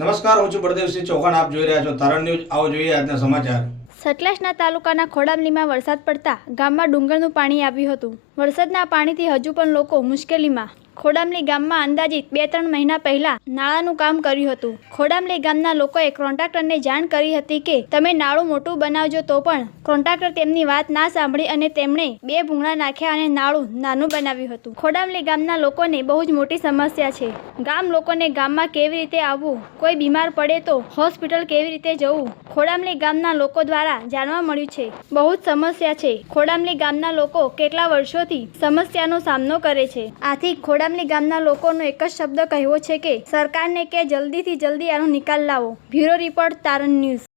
નમસ્કાર, હું છું બળદેવસિંહ ચૌહાણ. આપ જોઈ રહ્યા છો તારણ ન્યૂઝ. આવો જોઈએ આજના સમાચાર. સતલાસના તાલુકાના ખોડામલીમાં વરસાદ પડતા ગામમાં ડુંગરનું પાણી આવ્યું હતું. વરસાદના પાણીથી હજુ પણ લોકો મુશ્કેલીમાં. ખોડામલી ગામમાં અંદાજિત બે ત્રણ મહિના પહેલા નાળાનું કામ કર્યું હતું. ખોડામલી ગામના લોકોએ કોન્ટ્રાક્ટરને જાણ કરી હતી કે, તમે નાળું મોટું બનાવજો તો પણ. કોન્ટ્રાક્ટર તેમની વાત ના સાંભળી અને તેમણે બે ભૂંગળા નાખ્યા અને નાળું નાનું બનાવ્યું હતું. ખોડામલી ગામના લોકોને બહુ જ મોટી સમસ્યા છે. ગામ લોકોને ગામમાં કેવી રીતે આવવું? કોઈ બીમાર પડે તો હોસ્પિટલ કેવી રીતે જવું? ખોડામલી ગામના લોકો દ્વારા જાણવા મળ્યું છે. બહુ જ સમસ્યા છે. ખોડામલી ગામના લોકો કેટલા વર્ષોથી સમસ્યાનો સામનો કરે છે. આથી ખોડામલી ગામના લોકોનો એક જ શબ્દ કહેવો છે કે, સરકારને કે જલ્દીથી જલ્દી આનો નિકાલ લાવો. બ્યુરો રિપોર્ટ તારણ ન્યૂઝ.